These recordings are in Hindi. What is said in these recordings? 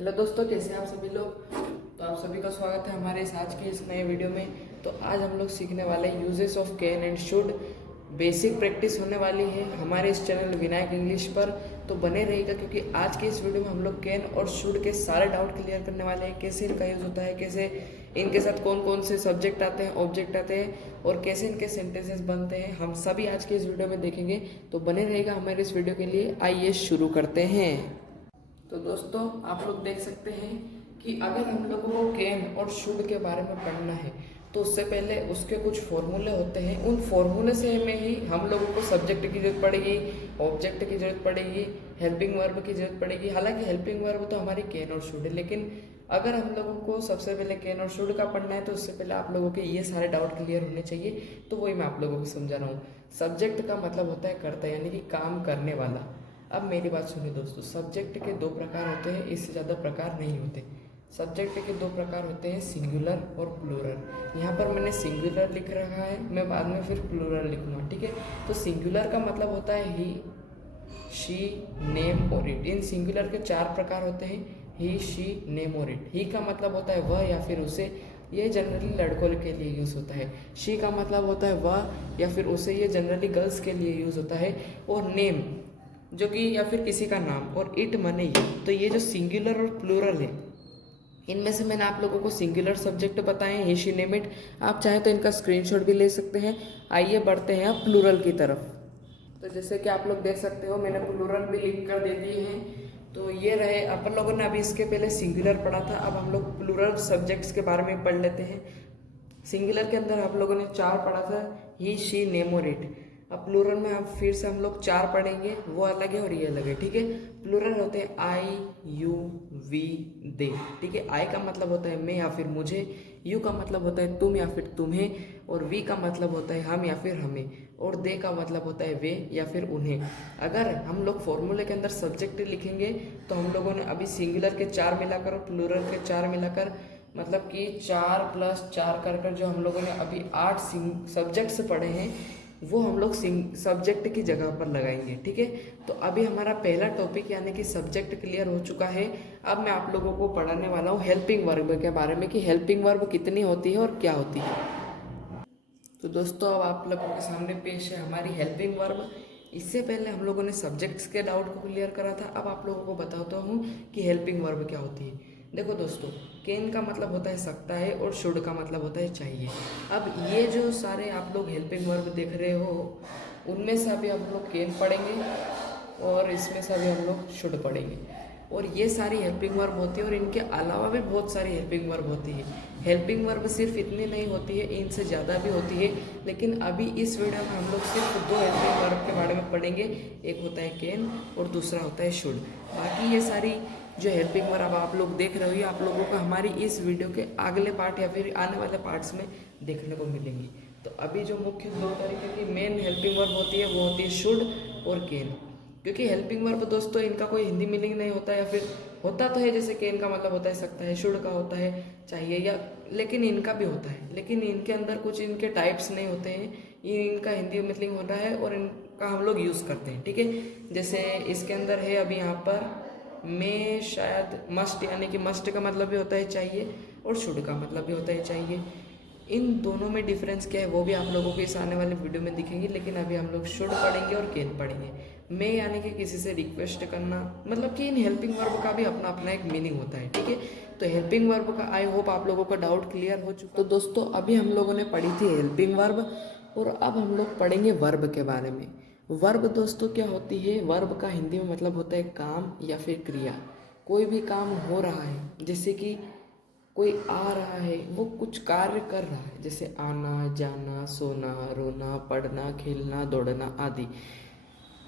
हेलो दोस्तों, कैसे हैं आप सभी लोग। तो आप सभी का स्वागत है हमारे आज के इस नए वीडियो में। तो आज हम लोग सीखने वाले हैं uses of can and should. Basic practice होने वाली है हमारे इस चैनल विनायक इंग्लिश पर। तो बने रहेगा क्योंकि आज के इस वीडियो में हम लोग कैन और शुड के सारे डाउट क्लियर करने वाले हैं। कैसे इनका यूज़ होता है, कैसे इनके साथ कौन कौन से सब्जेक्ट आते हैं, ऑब्जेक्ट आते हैं और कैसे इनके सेंटेंसेस बनते हैं, हम सभी आज के इस वीडियो में देखेंगे। तो बने रहेगा हमारे इस वीडियो के लिए। आइए शुरू करते हैं। तो दोस्तों, आप लोग देख सकते हैं कि अगर हम लोगों को कैन और शुड के बारे में पढ़ना है तो उससे पहले उसके कुछ फॉर्मूले होते हैं। उन फॉर्मूले से में ही हम लोगों को सब्जेक्ट की जरूरत पड़ेगी, ऑब्जेक्ट की जरूरत पड़ेगी, हेल्पिंग वर्ब की जरूरत पड़ेगी। हालांकि हेल्पिंग वर्ब तो हमारी कैन और शुड है, लेकिन अगर हम लोगों को सबसे पहले कैन और शुड का पढ़ना है तो उससे पहले आप लोगों के ये सारे डाउट क्लियर होने चाहिए। तो वही मैं आप लोगों को समझा रहा हूँ। सब्जेक्ट का मतलब होता है कर्ता, यानी कि काम करने वाला। अब मेरी बात सुनिए दोस्तों, सब्जेक्ट के दो प्रकार होते हैं, इससे ज़्यादा प्रकार नहीं होते। सब्जेक्ट के दो प्रकार होते हैं, सिंगुलर और प्लूरल। यहाँ पर मैंने सिंगुलर लिख रखा है, मैं बाद में फिर प्लूरल लिखूंगा, ठीक है। तो सिंगुलर का मतलब होता है ही, शी, नेम और इट। इन सिंगुलर के चार प्रकार होते हैं, ही, शी, नेम और इट। ही का मतलब होता है वह या फिर उसे, ये जनरली लड़कों के लिए यूज़ होता है। शी का मतलब होता है वह या फिर उसे, ये जनरली गर्ल्स के लिए यूज़ होता है। और नेम जो कि या फिर किसी का नाम, और इट माने ये। तो ये जो सिंगुलर और प्लूरल है, इनमें से मैंने आप लोगों को सिंगुलर सब्जेक्ट बताए, ही, शी, नेम, इट। आप चाहे तो इनका स्क्रीनशॉट भी ले सकते हैं। आइए बढ़ते हैं अब प्लूरल की तरफ। तो जैसे कि आप लोग देख सकते हो, मैंने प्लूरल भी लिख कर दे दिए हैं। तो ये रहे, अपन लोगों ने अभी इसके पहले सिंगुलर पढ़ा था। अब हम लोग प्लूरल सब्जेक्ट्स के बारे में पढ़ लेते हैं। सिंगुलर के अंदर आप लोगों ने चार पढ़ा था, ही, शी, नेम और इट। अब प्लूरल में अब फिर से हम लोग चार पढ़ेंगे, वो अलग है और ये अलग है, ठीक है। प्लूरल होते हैं आई, यू, वी, दे, ठीक है। आई का मतलब होता है मैं या फिर मुझे, यू का मतलब होता है तुम या फिर तुम्हें, और वी का मतलब होता है हम या फिर हमें, और दे का मतलब होता है वे या फिर उन्हें। अगर हम लोग फॉर्मूले के अंदर सब्जेक्ट लिखेंगे तो हम लोगों ने अभी सिंगुलर के चार मिलाकर और प्लूरल के चार मिलाकर, मतलब कि 4+4 कर कर जो हम लोगों ने अभी 8 सब्जेक्ट्स पढ़े हैं, वो हम लोग सब्जेक्ट की जगह पर लगाएंगे, ठीक है। तो अभी हमारा पहला टॉपिक यानी कि सब्जेक्ट क्लियर हो चुका है। अब मैं आप लोगों को पढ़ाने वाला हूँ हेल्पिंग वर्ब के बारे में, कि हेल्पिंग वर्ब कितनी होती है और क्या होती है। तो दोस्तों, अब आप लोगों के सामने पेश है हमारी हेल्पिंग वर्ब। इससे पहले हम लोगों ने सब्जेक्ट्स के डाउट को क्लियर करा था। अब आप लोगों को बताता हूँ कि हेल्पिंग वर्ब क्या होती है। देखो दोस्तों, कैन का मतलब होता है सकता है और शुड का मतलब होता है चाहिए। अब ये जो सारे आप लोग हेल्पिंग वर्ब देख रहे हो, उनमें से अभी हम लोग कैन पढ़ेंगे और इसमें से अभी हम लोग शुड पढ़ेंगे। और ये सारी हेल्पिंग वर्ब होती है, और इनके अलावा भी बहुत सारी हेल्पिंग वर्ब होती है। हेल्पिंग वर्ब सिर्फ इतनी नहीं होती है, इनसे ज़्यादा भी होती है। लेकिन अभी इस वीडियो में हम लोग सिर्फ दो हेल्पिंग वर्ब के बारे में पढ़ेंगे, एक होता है कैन और दूसरा होता है शुड। बाकी ये सारी जो हेल्पिंग वर्ब आप लोग देख रहे हो, ये आप लोगों को हमारी इस वीडियो के अगले पार्ट या फिर आने वाले पार्ट्स में देखने को मिलेंगी। तो अभी जो मुख्य दो तरीके की मेन हेल्पिंग वर्ब होती है वो होती है शुड और कैन। क्योंकि हेल्पिंग वर्ब दोस्तों, इनका कोई हिंदी मीनिंग नहीं होता, या फिर होता तो है, जैसे कैन का मतलब होता है सकता है, शुड का होता है चाहिए, या लेकिन इनका भी होता है, लेकिन इनके अंदर कुछ इनके टाइप्स नहीं होते हैं। ये इनका हिंदी मीनिंग होता है और इनका हम लोग यूज़ करते हैं, ठीक है। जैसे इसके अंदर है अभी यहाँ पर मैं, शायद मस्ट, यानी कि मस्ट का मतलब भी होता है चाहिए और शुड का मतलब भी होता है चाहिए। इन दोनों में डिफरेंस क्या है वो भी आप लोगों को इस आने वाले वीडियो में दिखेंगे। लेकिन अभी हम लोग शुड पढ़ेंगे और कैन पढ़ेंगे। मैं यानी कि किसी से रिक्वेस्ट करना, मतलब कि इन हेल्पिंग वर्ब का भी अपना अपना एक मीनिंग होता है, ठीक है। तो हेल्पिंग वर्ब का आई होप आप लोगों का डाउट क्लियर हो चुका। तो दोस्तों, अभी हम लोगों ने पढ़ी थी हेल्पिंग वर्ब, और अब हम लोग पढ़ेंगे वर्ब के बारे में। वर्ब दोस्तों क्या होती है, वर्ब का हिंदी में मतलब होता है काम या फिर क्रिया। कोई भी काम हो रहा है, जैसे कि कोई आ रहा है, वो कुछ कार्य कर रहा है, जैसे आना, जाना, सोना, रोना, पढ़ना, खेलना, दौड़ना आदि।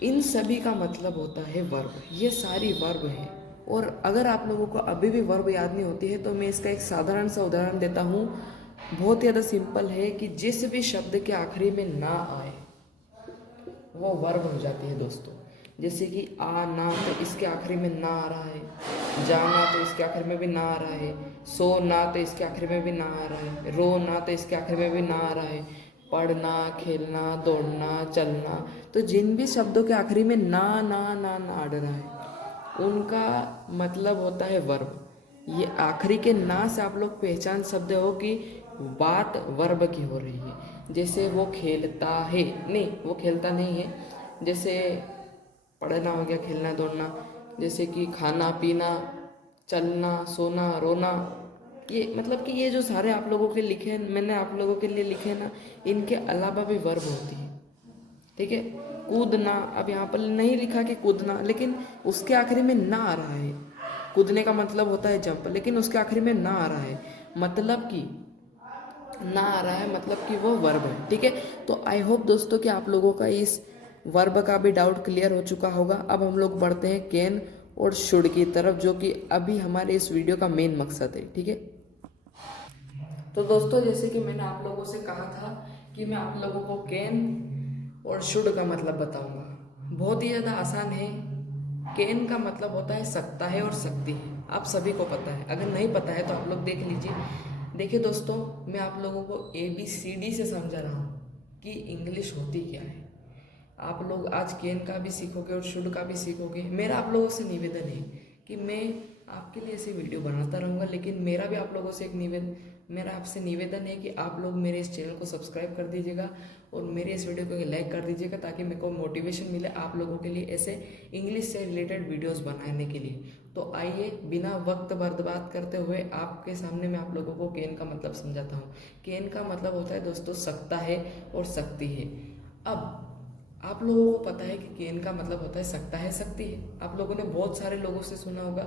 इन सभी का मतलब होता है वर्ब। ये सारी वर्ब है। और अगर आप लोगों को अभी भी वर्ब याद नहीं होती है तो मैं इसका एक साधारण सा उदाहरण देता हूँ। बहुत ज़्यादा सिंपल है कि जिस भी शब्द के आखिरी में ना आए वो वर्ब हो जाती है दोस्तों। जैसे कि आना, तो इसके आखिरी में ना आ रहा है। जाना, तो इसके आखिर में भी ना आ रहा है। सोना, तो इसके आखिर में भी ना आ रहा है। रोना, तो इसके आखिर में भी ना आ रहा है। पढ़ना, खेलना, दौड़ना, चलना, तो जिन भी शब्दों के आखिरी में ना ना ना ना अड़ रहा है, उनका मतलब होता है वर्ब। ये आखिरी के ना से आप लोग पहचान सकते हो कि बात वर्ब की हो रही है। जैसे वो खेलता है, नहीं वो खेलता नहीं है। जैसे पढ़ना हो गया, खेलना दौड़ना। जैसे कि खाना पीना, चलना सोना रोना। ये मतलब कि ये जो सारे आप लोगों के लिखे हैं, मैंने आप लोगों के लिए लिखे हैं ना, इनके अलावा भी वर्ब होती है। ठीक है, कूदना, अब यहाँ पर नहीं लिखा कि कूदना, लेकिन उसके आखिरी में ना आ रहा है। कूदने का मतलब होता है जंप, लेकिन उसके आखिरी में ना आ रहा है, मतलब कि ना आ रहा है, मतलब कि वो वर्ब है। ठीक है, तो आई होप दोस्तों कि आप लोगों का इस वर्ब का भी डाउट क्लियर हो चुका होगा। अब हम लोग बढ़ते हैं कैन और शुड की तरफ, जो कि अभी हमारे इस वीडियो का मेन मकसद है। ठीक है, तो दोस्तों जैसे कि मैंने आप लोगों से कहा था कि मैं आप लोगों को कैन और शुड का मतलब बताऊंगा। बहुत ही ज़्यादा आसान है। कैन का मतलब होता है सकता है और सकती है, आप सभी को पता है। अगर नहीं पता है तो आप लोग देख लीजिए। देखिए दोस्तों, मैं आप लोगों को ABCD से समझा रहा हूँ कि इंग्लिश होती क्या है। आप लोग आज कैन का भी सीखोगे और शुड का भी सीखोगे। मेरा आप लोगों से निवेदन है कि मैं आपके लिए ऐसी वीडियो बनाता रहूँगा, लेकिन मेरा भी आप लोगों से मेरा आपसे निवेदन है कि आप लोग मेरे इस चैनल को सब्सक्राइब कर दीजिएगा और मेरे इस वीडियो को लाइक कर दीजिएगा, ताकि मेरे को मोटिवेशन मिले आप लोगों के लिए ऐसे इंग्लिश से रिलेटेड वीडियोस बनाने के लिए। तो आइए बिना वक्त बर्बाद करते हुए आपके सामने मैं आप लोगों को कैन का मतलब समझाता हूँ। कैन का मतलब होता है दोस्तों सकता है और सकती है। अब आप लोगों को पता है कि कैन का मतलब होता है सकता है सकती है। आप लोगों ने बहुत सारे लोगों से सुना होगा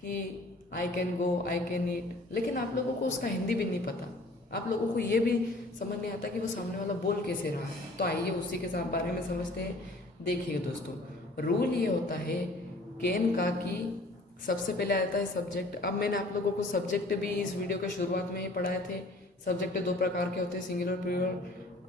कि I can go, I can eat, लेकिन आप लोगों को उसका हिंदी भी नहीं पता। आप लोगों को ये भी समझ नहीं आता कि वो सामने वाला बोल कैसे रहा है। तो आइए उसी के साथ बारे में समझते हैं। देखिए दोस्तों, रूल ये होता है कैन का कि सबसे पहले आता है सब्जेक्ट। अब मैंने आप लोगों को सब्जेक्ट भी इस वीडियो के शुरुआत में ही पढ़ाए थे। सब्जेक्ट दो प्रकार के होते हैं, singular plural.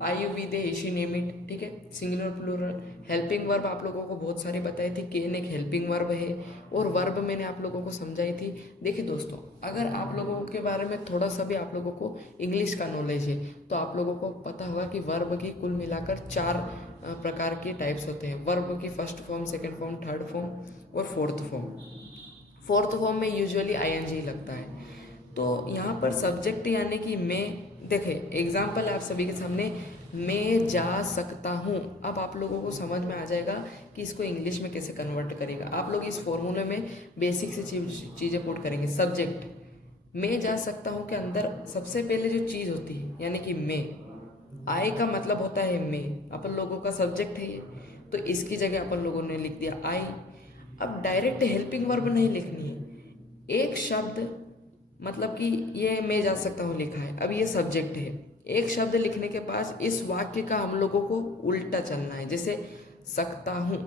I be they इशी नेम इट। ठीक है, सिंगुलर प्लूरल। हेल्पिंग वर्ब आप लोगों को बहुत सारी बताई थी, कैन एक हेल्पिंग वर्ब है। और वर्ब मैंने आप लोगों को समझाई थी। देखिए दोस्तों, अगर आप लोगों के बारे में थोड़ा सा भी आप लोगों को इंग्लिश का नॉलेज है तो आप लोगों को पता होगा कि वर्ब की कुल मिलाकर 4 प्रकार के टाइप्स होते हैं। वर्ब की first form, second form, third form और फोर्थ फॉर्म। फोर्थ फॉर्म में यूजुअली ING लगता है। तो यहाँ पर सब्जेक्ट यानी कि मैं, देखे एग्जाम्पल है आप सभी के सामने, मैं जा सकता हूँ। अब आप लोगों को समझ में आ जाएगा कि इसको इंग्लिश में कैसे कन्वर्ट करेगा। आप लोग इस फॉर्मूले में बेसिक से चीज़ें पुट करेंगे। सब्जेक्ट मैं जा सकता हूँ के अंदर सबसे पहले जो चीज़ होती है यानी कि मैं, आई का मतलब होता है मैं, अपन लोगों का सब्जेक्ट है ये, तो इसकी जगह अपन लोगों ने लिख दिया आई। अब डायरेक्ट हेल्पिंग वर्ब नहीं लिखनी है। एक शब्द, मतलब कि ये मैं जा सकता हूँ लिखा है, अब ये सब्जेक्ट है। एक शब्द लिखने के पास इस वाक्य का हम लोगों को उल्टा चलना है। जैसे सकता हूँ,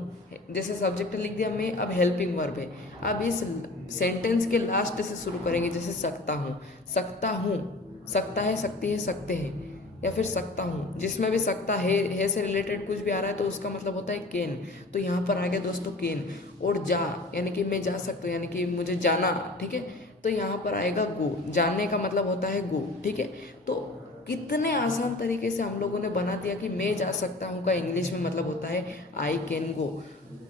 जैसे सब्जेक्ट लिख दिया मैं, अब हेल्पिंग वर्ब है। अब इस सेंटेंस के लास्ट से शुरू करेंगे। जैसे सकता हूँ, सकता हूँ, सकता है, सकती है, सकते हैं, या फिर सकता हूँ, जिसमें भी सकता है से रिलेटेड कुछ भी आ रहा है तो उसका मतलब होता है कैन। तो यहाँ पर आ गया दोस्तों कैन। और जा यानी कि मैं जा सकता हूँ, यानी कि मुझे जाना। ठीक है, तो यहाँ पर आएगा गो, जानने का मतलब होता है गो। ठीक है, तो कितने आसान तरीके से हम लोगों ने बना दिया कि मैं जा सकता हूँ का इंग्लिश में मतलब होता है आई कैन गो।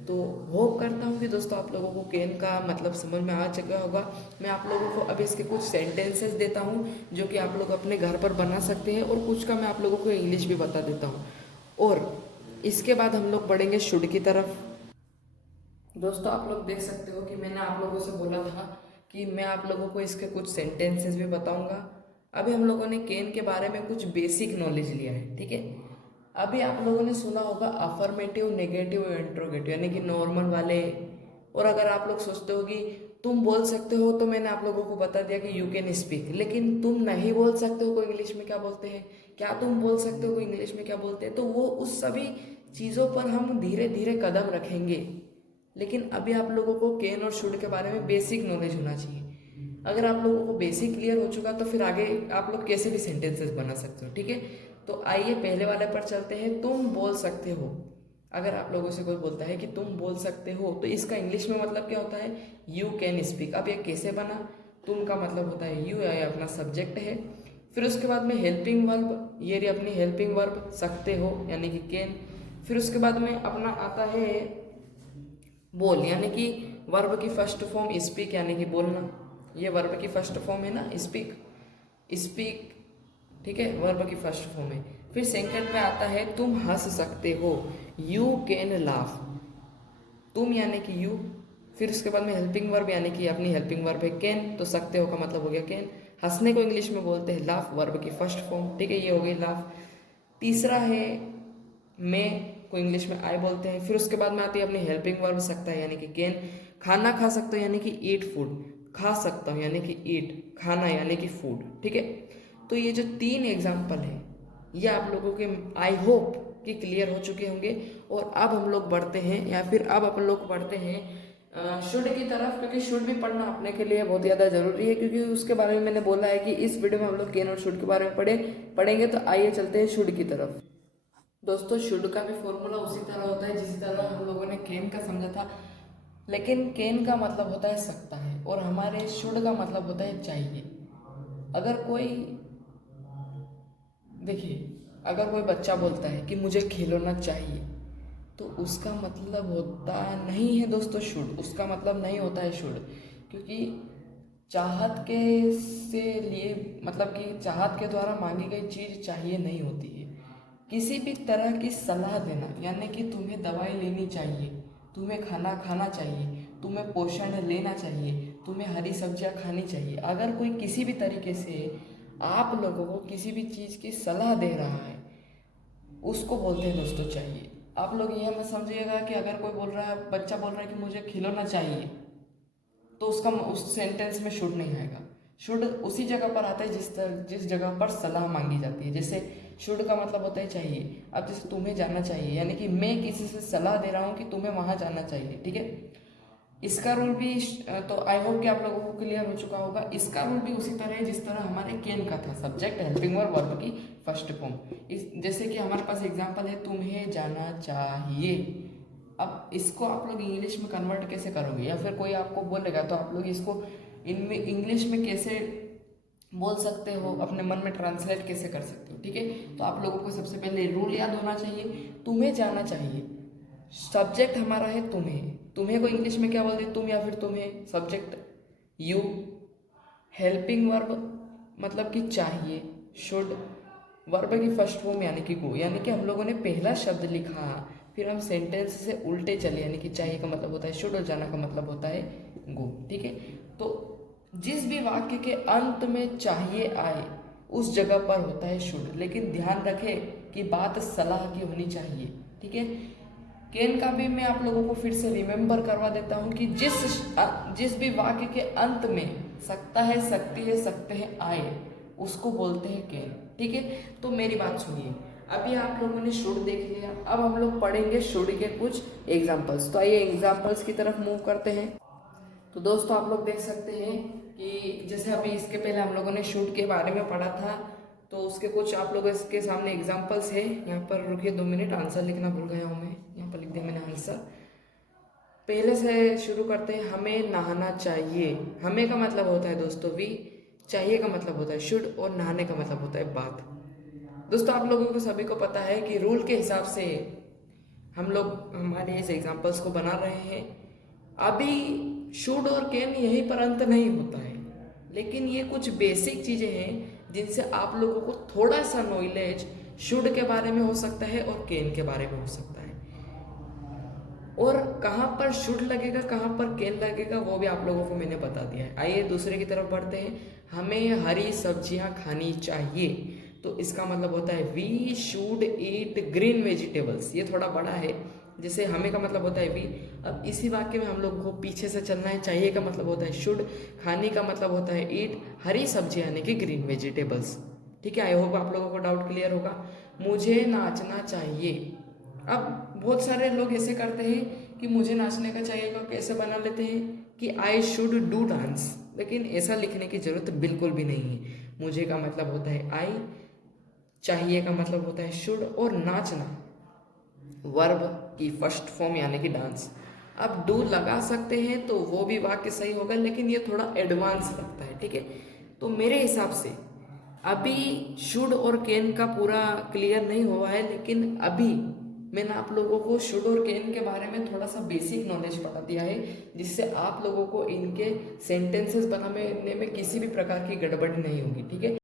तो होप करता हूँ कि दोस्तों आप लोगों को कैन का मतलब समझ में आ चुका होगा। मैं आप लोगों को अब इसके कुछ सेंटेंसेस देता हूँ जो कि आप लोग अपने घर पर बना सकते हैं, और कुछ का मैं आप लोगों को इंग्लिश भी बता देता हूँ। और इसके बाद हम लोग बढ़ेंगे शुड की तरफ। दोस्तों आप लोग देख सकते हो कि मैंने आप लोगों से बोला था कि मैं आप लोगों को इसके कुछ सेंटेंसेस भी बताऊंगा। अभी हम लोगों ने कैन के बारे में कुछ बेसिक नॉलेज लिया है। ठीक है, अभी आप लोगों ने सुना होगा अफर्मेटिव, नेगेटिव और इंट्रोगेटिव, यानी कि नॉर्मल वाले। और अगर आप लोग सोचते हो कि तुम बोल सकते हो, तो मैंने आप लोगों को बता दिया कि यू कैन स्पीक। लेकिन तुम नहीं बोल सकते हो को इंग्लिश में क्या बोलते हैं, क्या तुम बोल सकते हो को इंग्लिश में क्या बोलते हैं, तो वो उस सभी चीज़ों पर हम धीरे धीरे कदम रखेंगे। लेकिन अभी आप लोगों को कैन और शुड के बारे में बेसिक नॉलेज होना चाहिए। अगर आप लोगों को बेसिक क्लियर हो चुका तो फिर आगे आप लोग कैसे भी सेंटेंसेस बना सकते हो। ठीक है, तो आइए पहले वाले पर चलते हैं। तुम बोल सकते हो। अगर आप लोगों से कोई बोलता है कि तुम बोल सकते हो, तो इसका इंग्लिश में मतलब क्या होता है, यू कैन स्पीक। अब ये कैसे बना, तुम का मतलब होता है यू, या अपना सब्जेक्ट है। फिर उसके बाद में हेल्पिंग वर्ब, ये रही अपनी हेल्पिंग वर्ब सकते हो यानी कि कैन। फिर उसके बाद में अपना आता है बोल, यानी कि वर्ब की फर्स्ट फॉर्म स्पीक यानी कि बोलना। ये वर्ब की फर्स्ट फॉर्म है ना, स्पीक, स्पीक, ठीक है, वर्ब की फर्स्ट फॉर्म है। फिर सेकंड में आता है तुम हंस सकते हो, यू कैन लाफ, तुम यानी कि यू, फिर उसके बाद में हेल्पिंग वर्ब यानी कि अपनी हेल्पिंग वर्ब है कैन, तो सकते हो का मतलब हो गया कैन। हंसने को इंग्लिश में बोलते हैं लाफ, वर्ब की फर्स्ट फॉर्म, ठीक है, ये हो गई लाफ। तीसरा है मैं को इंग्लिश में आई बोलते हैं। फिर उसके बाद में आती है अपनी हेल्पिंग वर्ब सकता है यानी कि कैन, खाना खा सकता हूँ यानी कि ईट फूड, खा सकता हूँ यानी कि ईट, खाना यानी कि फूड, ठीक है। तो ये जो 3 एग्जाम्पल है ये आप लोगों के आई होप कि क्लियर हो चुके होंगे। और अब हम लोग बढ़ते हैं, या फिर अब अपन लोग बढ़ते हैं शुड की तरफ, क्योंकि शुड भी पढ़ना अपने के लिए बहुत ज़्यादा ज़रूरी है, क्योंकि उसके बारे में मैंने बोला है कि इस वीडियो में हम लोग कैन और शुड के बारे में पढ़ेंगे। तो आइए चलते हैं शुड की तरफ। दोस्तों शुड का भी फॉर्मूला उसी तरह होता है जिस तरह हम लोगों ने कैन का समझा था, लेकिन कैन का मतलब होता है सकता है और हमारे शुड का मतलब होता है चाहिए। अगर कोई, देखिए, अगर कोई बच्चा बोलता है कि मुझे खिलौना चाहिए, तो उसका मतलब होता नहीं है दोस्तों शुड, उसका मतलब नहीं होता है शुड, क्योंकि चाहत के से लिए मतलब कि चाहत के द्वारा मांगी गई चीज़ चाहिए नहीं होती है। किसी भी तरह की सलाह देना यानी कि तुम्हें दवाई लेनी चाहिए, तुम्हें खाना खाना चाहिए, तुम्हें पोषण लेना चाहिए, तुम्हें हरी सब्जियां खानी चाहिए, अगर कोई किसी भी तरीके से आप लोगों को किसी भी चीज़ की सलाह दे रहा है, उसको बोलते हैं दोस्तों चाहिए। आप लोग यह मत समझिएगा कि अगर कोई बोल रहा है, बच्चा बोल रहा है कि मुझे खिलौना चाहिए, तो उसका उस सेंटेंस में शुड नहीं आएगा। शुड उसी जगह पर आता है जिस जगह पर सलाह मांगी जाती है। जैसे शुड का मतलब होता है चाहिए। अब जैसे तुम्हें जाना चाहिए यानी कि मैं किसी से सलाह दे रहा हूँ कि तुम्हें वहाँ जाना चाहिए, ठीक है। इसका रूल भी, तो आई होप कि आप लोगों को क्लियर हो चुका होगा। इसका रूल भी उसी तरह है जिस तरह हमारे कैन का था, सब्जेक्ट हेल्पिंग वर्ब वर्ब की फर्स्ट फॉर्म। जैसे कि हमारे पास एग्जांपल है तुम्हें जाना चाहिए। अब इसको आप लोग इंग्लिश में कन्वर्ट कैसे करोगे, या फिर कोई आपको बोलेगा तो आप लोग इसको इनमें इंग्लिश में कैसे बोल सकते हो, अपने मन में ट्रांसलेट कैसे कर सकते हो, ठीक है। तो आप लोगों को सबसे पहले रूल याद होना चाहिए, तुम्हें जाना चाहिए, सब्जेक्ट हमारा है तुम्हें, तुम्हें को इंग्लिश में क्या बोलते हैं, तुम या फिर तुम्हें, सब्जेक्ट यू, हेल्पिंग वर्ब मतलब कि चाहिए, शुड, वर्ब की फर्स्ट फॉर्म यानी कि गो, यानी कि हम लोगों ने पहला शब्द लिखा, फिर हम सेंटेंस से उल्टे चले, यानी कि चाहिए का मतलब होता है शुड और जाना का मतलब होता है गो, ठीक है। तो जिस भी वाक्य के अंत में चाहिए आए उस जगह पर होता है शुड, लेकिन ध्यान रखें कि बात सलाह की होनी चाहिए, ठीक है। कैन का भी मैं आप लोगों को फिर से रिमेंबर करवा देता हूँ कि जिस भी वाक्य के अंत में सकता है, सकती है, सकते हैं आए, उसको बोलते हैं कैन, ठीक है। तो मेरी बात सुनिए, अभी आप लोगों ने शुड देख लिया, अब हम लोग पढ़ेंगे शुड के कुछ एग्जाम्पल्स। तो आइए एग्जाम्पल्स की तरफ मूव करते हैं। तो दोस्तों आप लोग देख सकते हैं कि जैसे अभी इसके पहले हम लोगों ने शुड के बारे में पढ़ा था, तो उसके कुछ आप लोगों के सामने एग्जाम्पल्स है। यहाँ पर रुकिए 2 मिनट, आंसर लिखना भूल गया हूँ मैं, यहाँ पर लिख दिया मैंने आंसर। पहले से शुरू करते हैं, हमें नहाना चाहिए। हमें का मतलब होता है दोस्तों वी, चाहिए का मतलब होता है शुड, और नहाने का मतलब होता है बात। दोस्तों आप लोगों को सभी को पता है कि रूल के हिसाब से हम लोग हमारे इस एग्जाम्पल्स को बना रहे हैं। अभी शुड और कैन यहीं पर अंत नहीं होता है, लेकिन ये कुछ बेसिक चीज़ें हैं जिनसे आप लोगों को थोड़ा सा नॉलेज शुड के बारे में हो सकता है और कैन के बारे में हो सकता है। और कहाँ पर शुड लगेगा, कहाँ पर कैन लगेगा, वो भी आप लोगों को मैंने बता दिया है। आइए दूसरे की तरफ बढ़ते हैं। हमें हरी सब्जियां खानी चाहिए, तो इसका मतलब होता है we should eat green vegetables. ये थोड़ा बड़ा है, जैसे हमें का मतलब होता है वी। अब इसी वाक्य में हम लोग को पीछे से चलना है। चाहिए का मतलब होता है शुड, खाने का मतलब होता है ईट, हरी सब्जी यानी कि ग्रीन वेजिटेबल्स, ठीक है। आई होप आप लोगों को डाउट क्लियर होगा। मुझे नाचना चाहिए। अब बहुत सारे लोग ऐसे करते हैं कि मुझे नाचने का चाहिए को कैसे बना लेते हैं कि आई शुड डू डांस, लेकिन ऐसा लिखने की जरूरत बिल्कुल भी नहीं है। मुझे का मतलब होता है आई, चाहिए का मतलब होता है शुड, और नाचना वर्ब की फर्स्ट फॉर्म यानी कि डांस। अब डू लगा सकते हैं तो वो भी वाक्य सही होगा, लेकिन ये थोड़ा एडवांस लगता है, ठीक है। तो मेरे हिसाब से अभी शुड और कैन का पूरा क्लियर नहीं हुआ है, लेकिन अभी मैंने आप लोगों को शुड और कैन के बारे में थोड़ा सा बेसिक नॉलेज बता दिया है, जिससे आप लोगों को इनके सेंटेंसेस बनाने में किसी भी प्रकार की गड़बड़ी नहीं होगी। ठीक है।